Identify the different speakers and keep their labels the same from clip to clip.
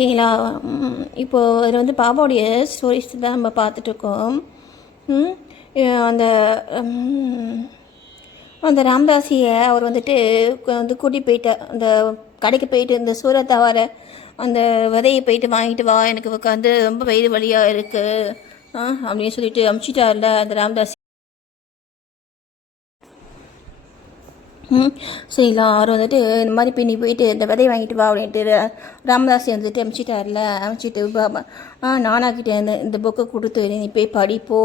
Speaker 1: ஓகேங்களா? இப்போது இது வந்து பாபாவுடைய ஸ்டோரிஸ் தான் நம்ம பார்த்துட்ருக்கோம். அந்த அந்த ராமதாசியை அவர் வந்துட்டு வந்து கூட்டி போயிட்டார் அந்த கடைக்கு போயிட்டு இந்த சூரத்தவார அந்த விதையை போயிட்டு வாங்கிட்டு வா எனக்கு உட்காந்து ரொம்ப வயிறு வழியாக இருக்குது அப்படின்னு சொல்லிட்டு அமுச்சிட்டார்ல அந்த ராம்தாஸ் ம். சரிங்களா வந்துட்டு இந்த மாதிரி பின்னி போயிட்டு இந்த விதையை வாங்கிட்டு வா அப்படின்ட்டு ராமதாஸ் வந்துட்டு அமைச்சிட்டார்ல அமைச்சிட்டு பாபா ஆ நானாக்கிட்டே இந்த இந்த புக்கை கொடுத்து நீ போய் படிப்போ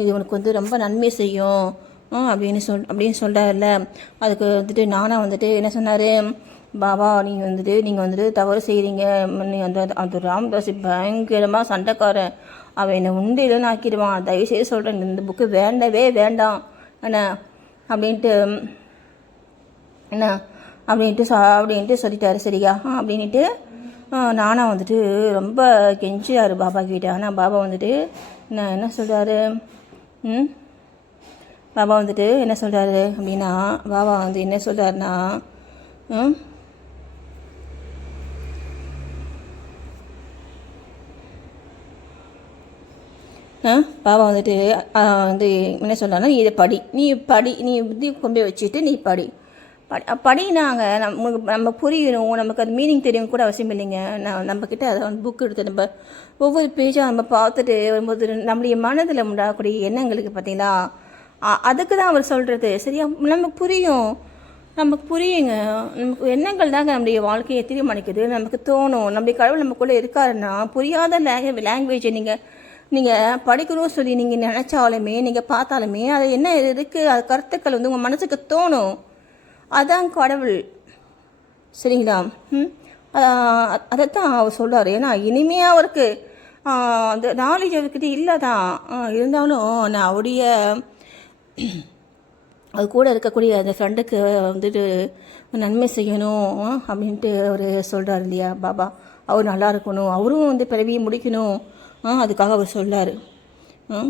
Speaker 1: இது உனக்கு வந்து ரொம்ப நன்மை செய்யும். அப்படின்னு சொல் அப்படின்னு சொல்கிறார்ல அதுக்கு வந்துட்டு நானாக வந்துட்டு என்ன சொன்னார்? பாபா நீங்கள் வந்துட்டு நீங்கள் வந்துட்டு தவறு செய்கிறீங்க நீ அந்த அந்த ராமதாஸ் பயங்கரமாக சண்டைக்காரன். அவன் என்னை உண்டு இல்லைன்னு ஆக்கிடுவான். தயவுசெய்து சொல்கிறேன் இந்த புக்கு வேண்டவே வேண்டாம். என்ன அப்படின்ட்டு என்ன? அப்படின்ட்டு சா அப்படின்ட்டு சொல்லிட்டாரு. சரியா அப்படின்ட்டு நானாக நானா வந்துட்டு ரொம்ப கெஞ்சிறாரு பாபா கிட்ட ஆனால் பாபா வந்துட்டு என்ன என்ன சொல்கிறாரு ம்? பாபா வந்துட்டு என்ன சொல்கிறாரு அப்படின்னா பாபா வந்து என்ன சொல்கிறாருன்னா ம்? பாபா வந்துட்டு வந்து என்ன சொல்கிறாங்கன்னா நீ இதை படி. நீ படி. நீ புத்தி கொண்டு போய் வச்சுட்டு நீ படி. படி படினாங்க. நம்ம நம்ம புரியணும் நமக்கு அது மீனிங் தெரியும் கூட அவசியம் இல்லைங்க. நான் நம்மக்கிட்ட அதை வந்து புக் எடுத்து நம்ம ஒவ்வொரு பேஜாக நம்ம பார்த்துட்டு வரும்போது நம்முடைய மனதில் உண்டாகக்கூடிய எண்ணங்களுக்கு பார்த்தீங்களா அதுக்கு தான் அவர் சொல்கிறது சரியா? நமக்கு புரியும். நமக்கு புரியுங்க. நமக்கு எண்ணங்கள் தாங்க நம்முடைய வாழ்க்கையை தீர்மானிக்குது. நமக்கு தோணும். நம்முடைய கடவுள் நமக்குள்ளே இருக்காருன்னா புரியாத லேங் லாங்குவேஜை நீங்கள் நீங்கள் படிக்கணும்னு சொல்லி நீங்கள் நினச்சாலுமே நீங்கள் பார்த்தாலுமே அது என்ன இருக்குது அது கருத்துக்கள் வந்து உங்கள் மனசுக்கு தோணும். அதான் கடவுள். சரிங்களா? ம். அதைத்தான் அவர் சொல்கிறார் ஏன்னா இனிமையாக அவருக்கு அந்த நாலேஜ் அவர்கிட்ட இல்லை தான் இருந்தாலும் நான் அவருடைய அது கூட இருக்கக்கூடிய அந்த ஃப்ரெண்டுக்கு வந்துட்டு நன்மை செய்யணும் அப்படின்ட்டு அவர் சொல்கிறார் இல்லையா பாபா? அவர் நல்லா இருக்கணும். அவரும் வந்து பிறவியை முடிக்கணும். ஆ, அதுக்காக அவர் சொல்றாரு. ஆ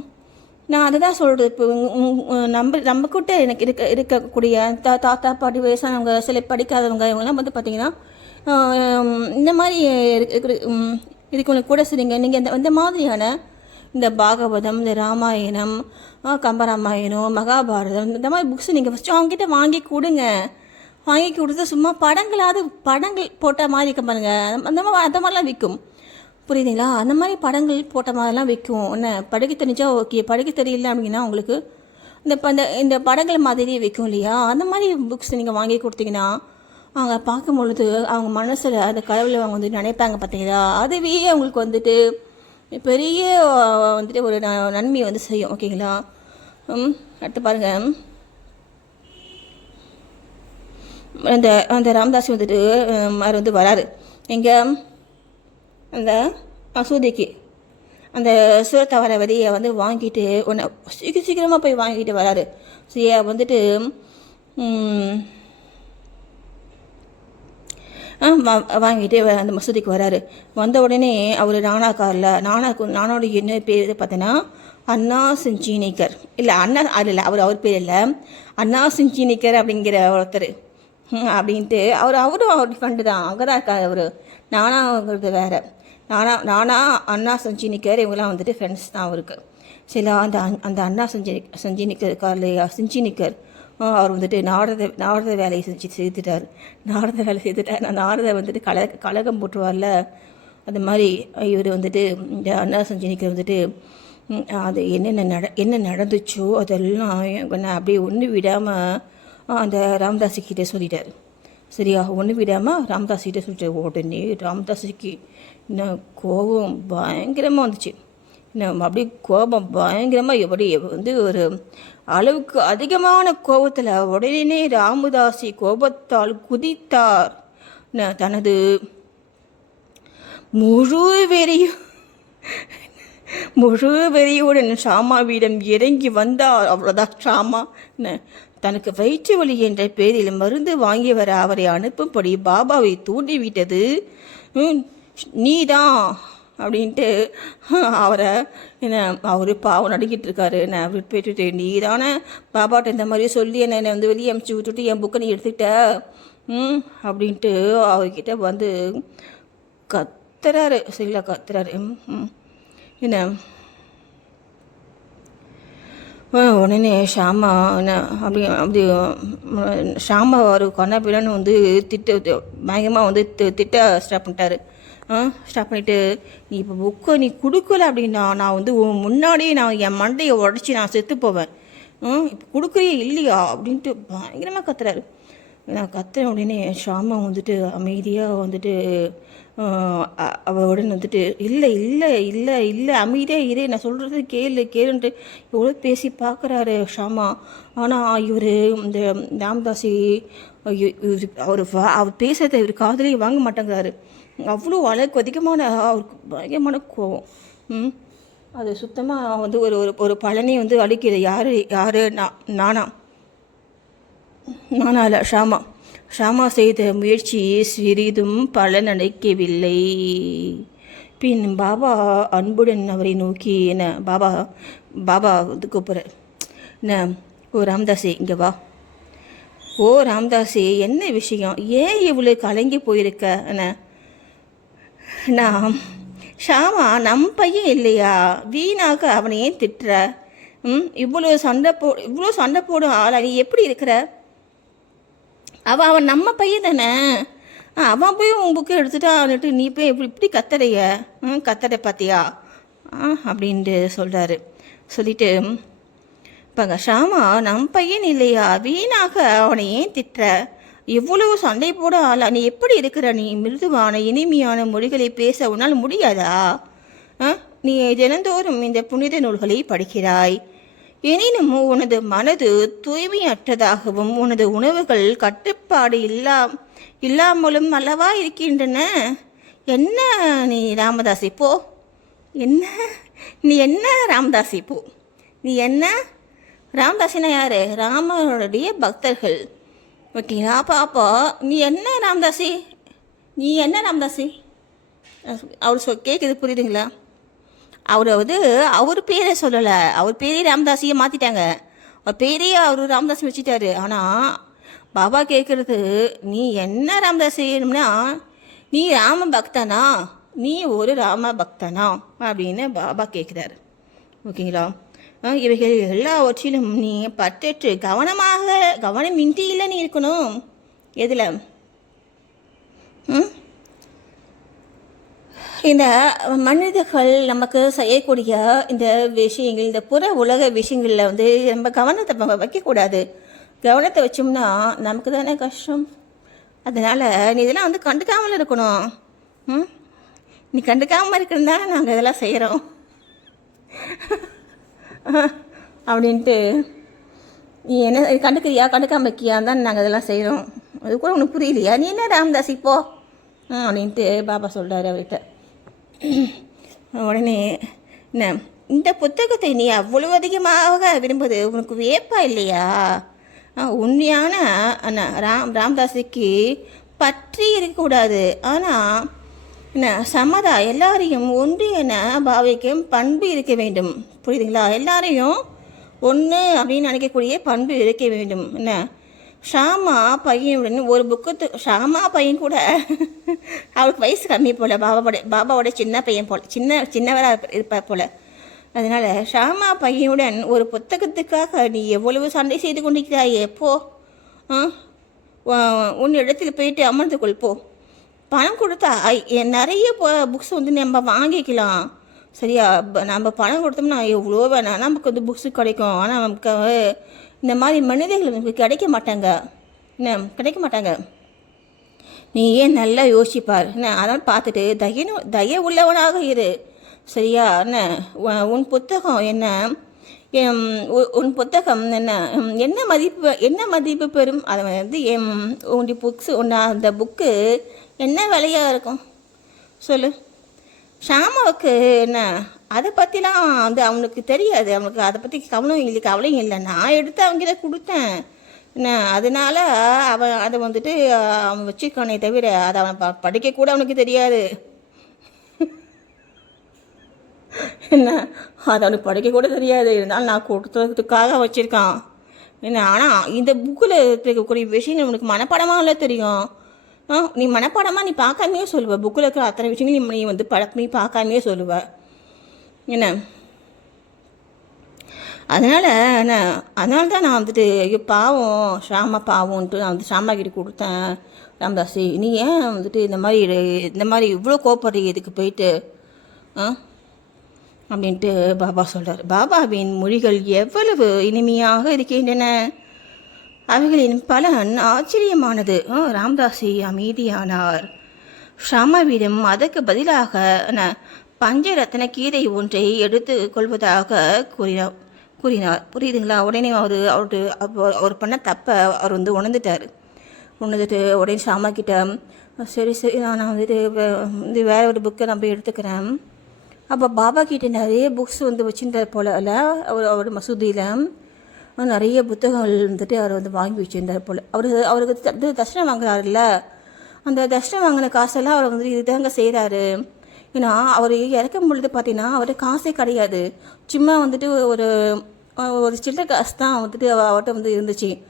Speaker 1: நான் அதை தான் சொல்கிறது இப்போ நம்ம நம்ம நம்மக்கிட்ட எனக்கு இருக்க இருக்கக்கூடிய தா தாத்தா பாட்டி வயசானவங்க சில படிக்காதவங்க இவங்கெல்லாம் வந்து பார்த்தீங்கன்னா இந்த மாதிரி இருக்கவங்களுக்கு கூட சரிங்க. நீங்கள் இந்த இந்த மாதிரியான இந்த பாகவதம் இந்த ராமாயணம் கம்பராமாயணம் மகாபாரதம் இந்த மாதிரி புக்ஸ் நீங்கள் ஃபஸ்ட்டு அவங்ககிட்ட வாங்கி கொடுங்க. வாங்கி கொடுத்து சும்மா படங்களாவது படங்கள் போட்ட மாதிரி இருக்க பாருங்கள் அந்த மாதிரி அந்த மாதிரிலாம் விற்கும் புரியுதுங்களா? அந்த மாதிரி படங்கள் போட்ட மாதிரிலாம் வைக்கும் என்ன படகு தெரிஞ்சால் ஓகே. படகு தெரியல அப்படின்னா உங்களுக்கு இந்த இந்த இந்த படங்கள் மாதிரியே வைக்கும் இல்லையா? அந்த மாதிரி புக்ஸ் நீங்கள் வாங்கி கொடுத்தீங்கன்னா அவங்க பார்க்கும் பொழுது அவங்க மனசில் அந்த கடவுளை அவங்க வந்து நினைப்பாங்க பார்த்தீங்களா? அதுவே அவங்களுக்கு வந்துட்டு பெரிய வந்துட்டு ஒரு ந- நன்மையை வந்து செய்யும். ஓகேங்களா? அடுத்து பாருங்கள் அந்த அந்த ராமதாஸ் வந்துட்டு அவர் வந்து வராரு. எங்கே? அந்த மசூதிக்கு அந்த சுரத்தவர விதையை வந்து வாங்கிட்டு உன்னை சீக்கிரம் சீக்கிரமாக போய் வாங்கிட்டு வராரு. சரியா வந்துட்டு ஆ வாங்கிட்டு வ- அந்த மசூதிக்கு வராரு. வந்த உடனே அவர் நானா காரில் நானாக்கு நானோட என்ன பேர் பார்த்தீங்கன்னா அண்ணா செஞ்சீனிக்கர். இல்லை அண்ணா அது இல்லை அவர் அவர் பேர் இல்லை. அண்ணா செஞ்சீனிக்கர் அப்படிங்கிற ஒருத்தர். அப்படின்ட்டு அவர் அவரும் அவர் ஃப்ரெண்டு தான். அங்கே தான் இருக்கார் அவர். நானாங்கிறது வேறு. நானா நானா அண்ணா செஞ்சினிக்கர் இவங்கெல்லாம் வந்துட்டு ஃப்ரெண்ட்ஸ் தான் அவருக்கு. சில அந்த அந்த அண்ணா செஞ்சி செஞ்சினிக்கர் இருக்கார் இல்லையா? செஞ்சினிக்கர். அவர் வந்துட்டு நாரத நாரத வேலையை செஞ்சு செய்துட்டார். நாரத வேலை செய்துட்டார். நான் நாரத வந்துட்டு கல கலகம் போட்டுருவார்ல? அந்த மாதிரி இவர் வந்துட்டு இந்த அண்ணா சஞ்சினிக்கர் வந்துட்டு அது என்னென்ன நட என்ன நடந்துச்சோ அதெல்லாம் நான் அப்படியே ஒன்று விடாமல் அந்த ராமதாஸ் கிட்டே சொல்லிட்டார். சரியா ஒன்று விடாமல் ராமதாஸ் கிட்டே சொல்லிட்டு உடனே ராமதாஸுக்கு என்ன கோபம் பயங்கரமாக வந்துச்சு. என்ன அப்படியே கோபம் பயங்கரமாக எப்படி வந்து ஒரு அளவுக்கு அதிகமான கோபத்தில் உடனே ராமதாசி கோபத்தால் குதித்தார். தனது முழு வெறியும் முழு வெறியுடன் ஷாமாவிடம் இறங்கி வந்தார். அவ்வளோதான் ஷாமா. என்ன தனக்கு வயிற்று வலி என்ற பேரில் மருந்து வாங்கி வர அவரை அனுப்பும்படி பாபாவை தூண்டிவிட்டது. ம், நீதான் அப்படின்ட்டு அவரை என்ன அவர் பாவம் நடுக்கிட்டு இருக்காரு. நான் அவர் போயிட்டு நீ தானே பாபாட்ட இந்த மாதிரி சொல்லி என்னை என்னை வந்து வெளியே அமுச்சு விட்டுட்டு என் புக்கை நீ எடுத்துக்கிட்ட ம் அப்படின்ட்டு அவர்கிட்ட வந்து கத்துறாரு சரிங்களா கத்துறாரு. என்ன உடனே ஷாமா என்ன அப்படி அப்படி ஷாமா ஒரு கண்ணாபிடான்னு வந்து திட்ட பயங்கரமாக வந்து தி- திட்ட ஸ்டாப் பண்ணிட்டாரு. ஆ ஸ்டாப் பண்ணிவிட்டு நீ இப்போ புக்கை நீ கொடுக்கல அப்படின்னா நான் வந்து உன் முன்னாடியே நான் என் மண்டையை உடச்சி நான் செத்து போவேன். இப்போ கொடுக்குறியே இல்லையா? அப்படின்ட்டு பயங்கரமாக கத்துறாரு. நான் கத்துறேன் உடனே ஷாமா வந்துட்டு அமைதியாக வந்துட்டு அவளுடன் வந்துட்டு இல்லை இல்லை இல்லை இல்லை அமைதியாக இரு நான் சொல்கிறது கேளு கேளுன்ட்டு எவ்வளோ பேசி பார்க்குறாரு ஷாமா. ஆனால் இவர் இந்த ராமதாசி இவர் அவர் அவர் பேசுறத இவர் காதலே வாங்க மாட்டேங்கிறாரு. அவ்வளோ அளவுக்கு அதிகமான அவருக்கு பயங்கரமான கோவம். அது சுத்தமாக வந்து ஒரு ஒரு ஒரு பழனி வந்து அழிக்கிறது யார் யார்? நான் நானா? ஆனால் ஷாமா ஷாமா செய்த முயற்சி சிறிதும் பலனடைக்கவில்லை. பின் பாபா அன்புடன் அவரை நோக்கி என்ன பாபா பாபா வந்து கூப்பிட்ற என்ன ஓ ராமதாஸே இங்கே வா. ஓ ராமதாஸே என்ன விஷயம்? ஏன் இவ்வளோ கலங்கி போயிருக்க? என்ன? நான் ஷாமா நம் பையன் இல்லையா? வீணாக அவனையே திட்டுற. ம் இவ்வளோ சண்டை போ இவ்வளோ சண்டை போடும் ஆளா நீ எப்படி இருக்கிற? அவன் அவன் நம்ம பையன் தானே? ஆ, அவன் போய் உன் புக்கை எடுத்துட்டான்னுட்டு நீ போய் இப்படி இப்படி கத்தடைய. ம் கத்தடை பார்த்தியா ஆ அப்படின்ட்டு சொல்கிறாரு சொல்லிட்டு இப்போ ஷாமா நம் பையன் இல்லையா? வீணாக அவனை ஏன் திட்டுற? இவ்வளவு சண்டை போட ஆளா? நீ எப்படி இருக்கிற? நீ மிருதுவான இனிமையான மொழிகளை பேச உன்னால் முடியாதா? ஆ? நீ தினந்தோறும் இந்த புனித நூல்களை படிக்கிறாய். எனினும் உனது மனது தூய்மையற்றதாகவும் உனது உணவுகள் கட்டுப்பாடு இல்லா இல்லாமலும் அல்லவா இருக்கின்றன? என்ன நீ ராமதாசி போ. என்ன? நீ என்ன ராமதாசி போ. நீ என்ன? ராமதாசினா யாரு? ராமனுடைய பக்தர்கள். ஓகேங்களா பாப்பா நீ என்ன ராமதாசி? நீ என்ன ராமதாசி? அவர் சொ கேட்குது புரியுதுங்களா? அவர் வந்து அவர் பேரை சொல்லலை. அவர் பேரே ராமதாசியை மாற்றிட்டாங்க அவர் பேரே அவர் ராமதாஸ் வச்சுட்டாரு. ஆனால் பாபா கேட்குறது நீ என்ன ராமதாஸ் செய்யணும்னா நீ ராம பக்தனா? நீ ஒரு ராம பக்தனா? அப்படின்னு பாபா கேட்குறாரு ஓகேங்களா? ஆ, இவைகள் எல்லாவற்றிலும் நீ பற்றற்று கவனமாக கவனமின்றியில் நீ இருக்கணும். எதில்? ம்? இந்த மனிதர்கள் நமக்கு செய்யக்கூடிய இந்த விஷயங்கள் இந்த புற உலக விஷயங்களில் வந்து நம்ம கவனத்தை நம்ம வைக்கக்கூடாது. கவனத்தை வச்சோம்னா நமக்கு தானே கஷ்டம். அதனால் நீ இதெல்லாம் வந்து கண்டுக்காமல் இருக்கணும். ம்? நீ கண்டுக்காமல் இருக்கிறது நாங்கள் இதெல்லாம் செய்கிறோம் அப்படின்ட்டு நீ என்ன கண்டுக்கிறியா கண்டுக்காம இருக்கியா? தான் நாங்கள் இதெல்லாம் செய்கிறோம் அது கூட உனக்கு புரியலையா? நீ என்ன ராம்தாஸ் இப்போ? ஆ, அப்படின்ட்டு பாபா சொல்கிறாரு அவர்கிட்ட. உடனே என்ன இந்த புத்தகத்தை நீ அவ்வளவு அதிகமாக விரும்புவது உனக்கு வியப்பா இல்லையா? உண்மையான அண்ணா ராம் ராம்தாஸுக்கு பற்றி இருக்கக்கூடாது. ஆனால் என்ன சமதா எல்லாரையும் ஒன்று என பாவிக்கும் பண்பு இருக்க வேண்டும். புரியுதுங்களா? எல்லாரையும் ஒன்று அப்படின்னு நினைக்கக்கூடிய பண்பு இருக்க வேண்டும். என்ன ஷாமா பையனுடன் ஒரு புக்கு ஷாமா பையன் கூட அவளுக்கு வயசு கம்மி போல் பாபாவோட பாபாவோட சின்ன பையன் போல் சின்ன சின்னவராக இருப்பார் போல். அதனால் ஷாமா பையனுடன் ஒரு புத்தகத்துக்காக நீ எவ்வளவு சண்டை செய்து கொண்டிருக்கிறாய் எப்போ ஆ? உன் இடத்துல போயிட்டு அமர்ந்து கொள் போ. பணம் கொடுத்தா நிறைய புக்ஸ் வந்து நம்ம வாங்கிக்கலாம். சரியா? நம்ம பணம் கொடுத்தோம்னா எவ்வளோ வேணாம் நமக்கு வந்து புக்ஸு கிடைக்கும். ஆனால் நமக்கு இந்த மாதிரி மனிதர்கள் நமக்கு கிடைக்க மாட்டாங்க. என்ன கிடைக்க மாட்டாங்க. நீ ஏன் நல்லா யோசிப்பார்? என்ன அதனால் பார்த்துட்டு தயனு தய உள்ளவனாக இரு. சரியா? என்ன உன் உன் புத்தகம் என்ன? உன் புத்தகம் என்ன? என்ன மதிப்பு என்ன மதிப்பு பெறும்? அதை வந்து என் உண்டி புக்ஸு உன்ன அந்த புக்கு என்ன விலையாக இருக்கும்? சொல்லு. ஷாமாவுக்கு என்ன அதை பற்றிலாம் வந்து அவனுக்கு தெரியாது. அவனுக்கு அதை பற்றி கவனம் இல்லை கவலையும் இல்லை. நான் எடுத்து அவங்கிட்ட கொடுத்தேன். என்ன அதனால அவன் அதை வந்துட்டு அவன் வச்சுக்கானே தவிர அதை அவன் ப படிக்க கூட அவனுக்கு தெரியாது. என்ன அது அவனுக்கு படிக்கக்கூட தெரியாது. இருந்தாலும் நான் கொடுத்ததுக்காக வச்சுருக்கான். என்ன ஆனால் இந்த புக்கில் இருக்கக்கூடிய விஷயங்கள் உனக்கு மனப்பாடமாக தெரியும்? ஆ நீ மனப்பாடமாக நீ பார்க்காமையே சொல்லுவ. புக்கில் இருக்கிற அத்தனை விஷயங்களையும் நீ வந்து பழக்கமே பார்க்காமையே சொல்லுவேன் என்ன? அதனால் என்ன அதனால தான் நான் வந்துட்டு ஐயோ பாவம் ஷாமா பாவம்ன்ட்டு நான் வந்து ஷாமா கிட்ட கொடுத்தேன் ராமதாசி நீ ஏன் வந்துட்டு இந்த மாதிரி இந்த மாதிரி இவ்வளோ கோப்படுறீங்க இதுக்கு போயிட்டு? ஆ? அப்படின்ட்டு பாபா சொல்கிறார் பாபாவின் மொழிகள் எவ்வளவு இனிமையாக இருக்கின்றன? அவைகளின் பலன் ஆச்சரியமானது. ஆ, அமைதியானார். ஷாமாவிடம் அதற்கு பதிலாக பஞ்சரத்ன கீதை ஒன்றை எடுத்து கொள்வதாக கூறினார் கூறினார். புரியுதுங்களா? உடனே அவர் அவரு அவர் அவர் பண்ண தப்பை அவர் வந்து உணர்ந்துட்டார். உணர்ந்துட்டு உடனே சாமாக்கிட்ட சரி சரி நான் நான் வந்துட்டு வே- இது வேற ஒரு புக்கை நான் போய் எடுத்துக்கிறேன். அப்போ பாபா கிட்டே நிறைய புக்ஸ் வந்து வச்சுருந்தார் போல அவர் அவர் மசூதியில். நிறைய புத்தகங்கள் வந்துட்டு அவர் வந்து வாங்கி வச்சுருந்தார் போல். அவர் அவருக்கு இது தர்ஷனம் வாங்குறாருல்ல. அந்த தர்ஷனம் வாங்கின காசெல்லாம் அவர் வந்து இதுதாங்க செய்கிறாரு ஏன்னா அவர் இறக்கும் பொழுது பார்த்தீங்கன்னா அவர் காசே கிடையாது. சும்மா வந்துட்டு ஒரு ஒரு சில்லற காசு தான் வந்துட்டு அவர்கிட்ட வந்து இருந்துச்சு.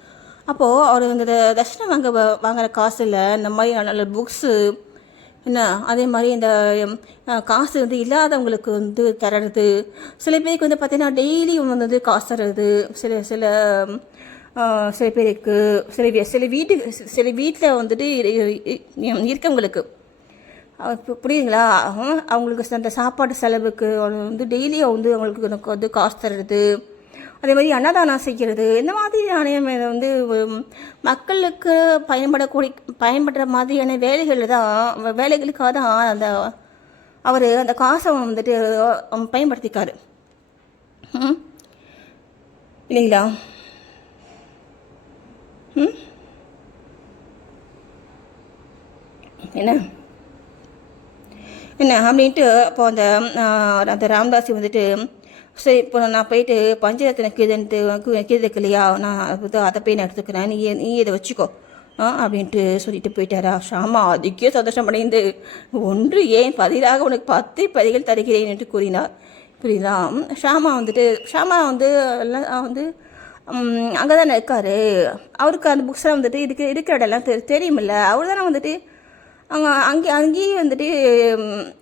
Speaker 1: அப்போது அவர் இந்த த- தர்ஷனம் வாங்க வ- காசில் இந்த மாதிரி நல்ல புக்ஸு என்ன அதே மாதிரி இந்த காசு வந்து இல்லாதவங்களுக்கு வந்து தரது சில பேருக்கு வந்து பார்த்தீங்கன்னா டெய்லியும் வந்து காசு தர்றது. சில சில சில பேருக்கு சில சில வீட்டுக்கு சில வீட்டில் வந்துட்டு இருக்கவங்களுக்கு. அஹ் புரியுதுங்களா? அவங்களுக்கு அந்த சாப்பாடு செலவுக்கு வந்து டெய்லி வந்து அவங்களுக்கு எனக்கு வந்து காசு தர்றது. அதே மாதிரி அன்னதானம் செய்கிறது இந்த மாதிரி நாணயம் இதை வந்து மக்களுக்கு பயன்படக்கூடிய பயன்படுற மாதிரியான வேலைகள் தான் வேலைகளுக்காக தான் அந்த அவர் அந்த காசை வந்துட்டு பயன்படுத்திக்காரு. ம்? இல்லைங்களா? ம்? என்ன? என்ன அப்படின்ட்டு அப்போ அந்த அந்த ராமதாசி வந்துட்டு சரி இப்போ நான் போயிட்டு பஞ்சரத்ன கீதன்ட்டு கீதை இருக்கு இல்லையா நான் அதை போய் நான் எடுத்துக்கிறேன். நீ நீ இதை வச்சுக்கோ. ஆ அப்படின்ட்டு சொல்லிட்டு போயிட்டாரா. ஷாமா அதுக்கே சந்தோஷம் அடைந்து ஒன்று ஏன் பதிலாக உனக்கு பத்து பதிகள் தருகிறேன் என்று கூறினார். புரியுதா? ஷாமா வந்துட்டு ஷாமா வந்து எல்லாம் வந்து அங்கே தானே இருக்காரு. அவருக்கு அந்த புக்ஸ்லாம் வந்துட்டு இதுக்கு இருக்கிற இடம்லாம் தெ தெரியுமில்ல. அவர் தானே வந்துட்டு அங்கே அங்கே அங்கேயே வந்துட்டு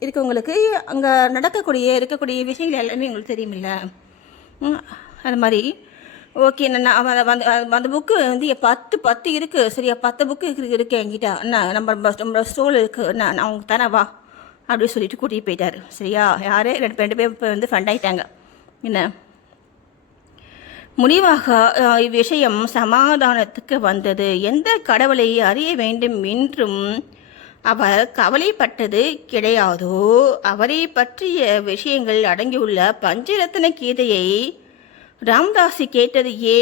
Speaker 1: இருக்கவங்களுக்கு அங்கே நடக்கக்கூடிய இருக்கக்கூடிய விஷயங்கள் எல்லாமே எங்களுக்கு தெரியுமில்ல. அது மாதிரி. ஓகே நான் அவன் அந்த அந்த- புக்கு வந்து பத்து பத்து இருக்குது சரியா பத்து புக்கு இருக்கு இருக்கு என்கிட்ட. என்ன நம்ம நம்ம ஸ்டோல் இருக்குது என்ன நான் அவங்க தரேன் வா. அப்படின்னு சொல்லிட்டு கூட்டிகிட்டு போயிட்டாரு. சரியா? யார்? ரெண்டு ரெண்டு பேர் இப்போ வந்து ஃப்ரெண்ட் ஆகிட்டாங்க என்ன? முடிவாக இவ்விஷயம் சமாதானத்துக்கு வந்தது. எந்த கடவுளை அறிய வேண்டும் என்றும் அவர் கவலைப்பட்டது கிடையாதோ? அவரை பற்றிய விஷயங்கள் அடங்கியுள்ள பஞ்சரத்ன கீதையை ராம்தாஸ் கேட்டது ஏ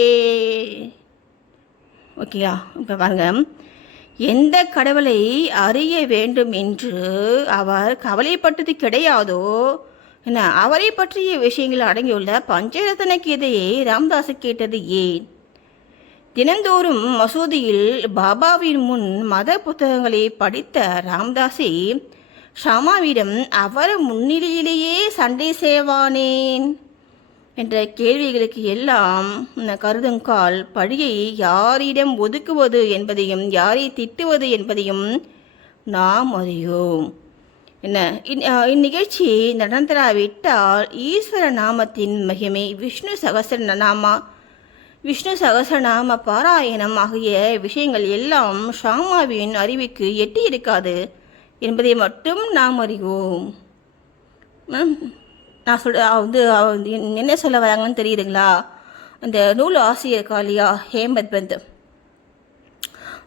Speaker 1: ஓகேயா இப்போ பாருங்க. எந்த கடவுளை அறிய வேண்டும் என்று அவர் கவலைப்பட்டது கிடையாதோ? என்ன அவரை பற்றிய விஷயங்கள் அடங்கியுள்ள பஞ்சரத்ன கீதையை ராம்தாஸ் கேட்டது ஏன்? தினந்தோறும் மசூதியில் பாபாவின் முன் மத புத்தகங்களை படித்த ராம்தாஸை ஷாமாவிடம் அவர் முன்னிலையிலேயே சண்டை செய்வானேன் என்ற கேள்விகளுக்கு எல்லாம் கருதுங்கால் பழியை யாரிடம் ஒதுக்குவது என்பதையும் யாரை திட்டுவது என்பதையும் நாம் அறியோம் என்ன? இந்நிகழ்ச்சி நடந்தராவிட்டால் ஈஸ்வர நாமத்தின் மகிமை விஷ்ணு சகசர நாமா விஷ்ணு சகசரநாம பாராயணம் ஆகிய விஷயங்கள் எல்லாம் ஷாமாவின் அறிவுக்கு எட்டி இருக்காது என்பதை மட்டும் நாம் அறிவோம். மேம் நான் சொல் வந்து அவ வந்து என்ன சொல்ல வராங்கன்னு தெரியுதுங்களா? அந்த நூல் ஆசிரியர் காலியா ஹேமத் பந்த்.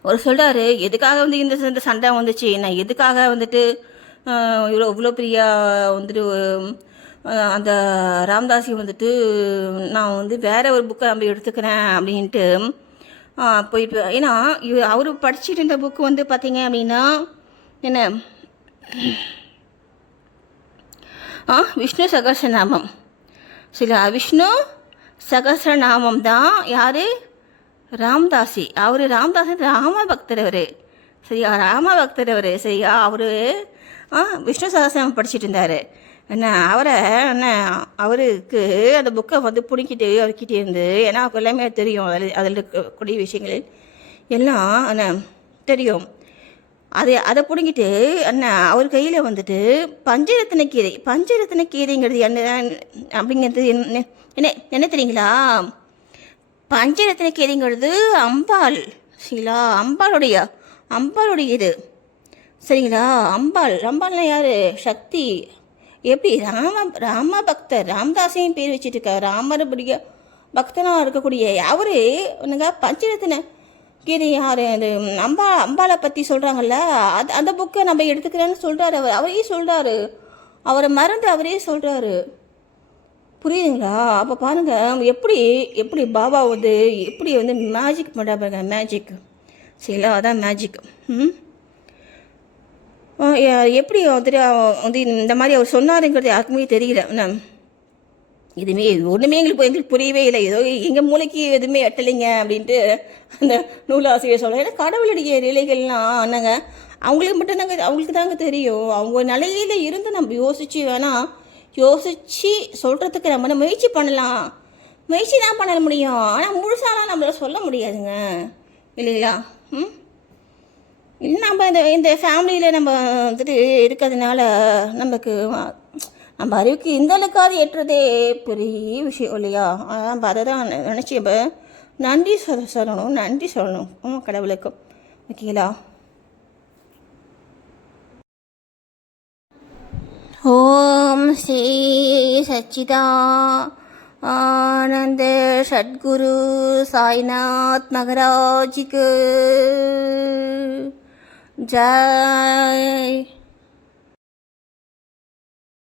Speaker 1: அவர் சொல்கிறாரு எதுக்காக வந்து இந்த இந்த சண்டை வந்துச்சு? நான் எதுக்காக வந்துட்டு இவ்வளோ இவ்வளோ பெரிய வந்துட்டு அந்த ராம்தாஸி வந்துட்டு நான் வந்து வேற ஒரு புக்கை நம்ம எடுத்துக்கிறேன் அப்படின்ட்டு போயிட்டு ஏன்னா இவ அவர் படிச்சுட்டு இருந்த புக்கு வந்து பார்த்தீங்க அப்படின்னா என்ன? ஆ விஷ்ணு சகசரநாமம். சரியா? விஷ்ணு சகசரநாமம் தான் யார்? ராம்தாசி. அவர் ராம்தாஸ் ராம பக்தர் அவர் சரியா? ராம பக்தர் அவர் சரியா? அவர் ஆ விஷ்ணு சகசரநாமம் படிச்சுட்டு இருந்தார். என்ன அவரை என்ன அவருக்கு அந்த புக்கை வந்து பிடிக்கிட்டு அவர்கிட்ட இருந்து ஏன்னா அவருக்கு எல்லாமே தெரியும் அதில் அதில் இருக்கக்கூடிய விஷயங்கள் எல்லாம் என்ன தெரியும். அதை அதை பிடுங்கிட்டு அண்ணா அவர் கையில் வந்துட்டு பஞ்சரத்ன கீதை பஞ்சரத்ன கீதைங்கிறது என்ன அப்படிங்கிறது என்ன என்ன என்ன தெரியுங்களா? பஞ்சரத்ன கீதைங்கிறது அம்பாள் சரிங்களா? அம்பாளுடைய அம்பாளுடைய இது. சரிங்களா? அம்பாள் அம்பாள்னா யார்? சக்தி. எப்படி ராம ராம பக்தர் ராமதாசையும் பேர் வச்சுட்டு இருக்கார் பிடிக்க பக்தனாக இருக்கக்கூடிய அவர் என்னங்க பஞ்சரத்தின கீதை யார் அது அம்பா அம்பாளை பற்றி சொல்கிறாங்கல்ல அது அந்த புக்கை நம்ம எடுத்துக்கிறேன்னு சொல்கிறாரு அவர். அவரே சொல்கிறாரு அவரை மறந்து அவரே சொல்கிறாரு புரியுதுங்களா? அப்போ பாருங்க எப்படி எப்படி பாபா வந்து எப்படி வந்து மேஜிக் பண்ணுறாங்க மேஜிக் சரிங்களா அதான் மேஜிக் ம்? எப்படி வந்துட்டு வந்து இந்த மாதிரி அவர் சொன்னாருங்கிறது யாருக்குமே தெரியல. என்ன? எதுவுமே ஒன்றுமே எங்களுக்கு எங்களுக்கு புரியவே இல்லை. ஏதோ எங்கள் மூளைக்கு எதுவுமே எட்டலைங்க அப்படின்ட்டு அந்த நூலாசிரியர் சொல்ல ஏன்னா கடவுளுடைய நிலைகள்லாம் என்னங்க அவங்களுக்கு மட்டும் தாங்க அவங்களுக்கு தாங்க தெரியும். அவங்க நிலையில இருந்து நம்ம யோசிச்சு வேணா யோசிச்சு சொல்கிறதுக்கு நம்ம முயற்சி பண்ணலாம். முயற்சி தான் பண்ண முடியும். ஆனால் முழுசாலாம் நம்மளால் சொல்ல முடியாதுங்க. இல்லைங்களா? ம்? நம்ம இந்த இந்த ஃபேமிலியில் நம்ம வந்துட்டு இருக்கிறதுனால நமக்கு நம்ம அறிவுக்கு இந்த அளவுக்காவது ஏற்றுறதே பெரிய விஷயம் இல்லையா? நம்ம அதை தான் நினச்சி நம்ம நன்றி சொல்ல சொல்லணும் நன்றி சொல்லணும். கடவுளுக்கும். கடவுளுக்கு ஓகேங்களா? ஓம் ஸ்ரீ சச்சிதா ஆனந்த சத்குரு சாய்நாத் மகராஜிக்கு. যায়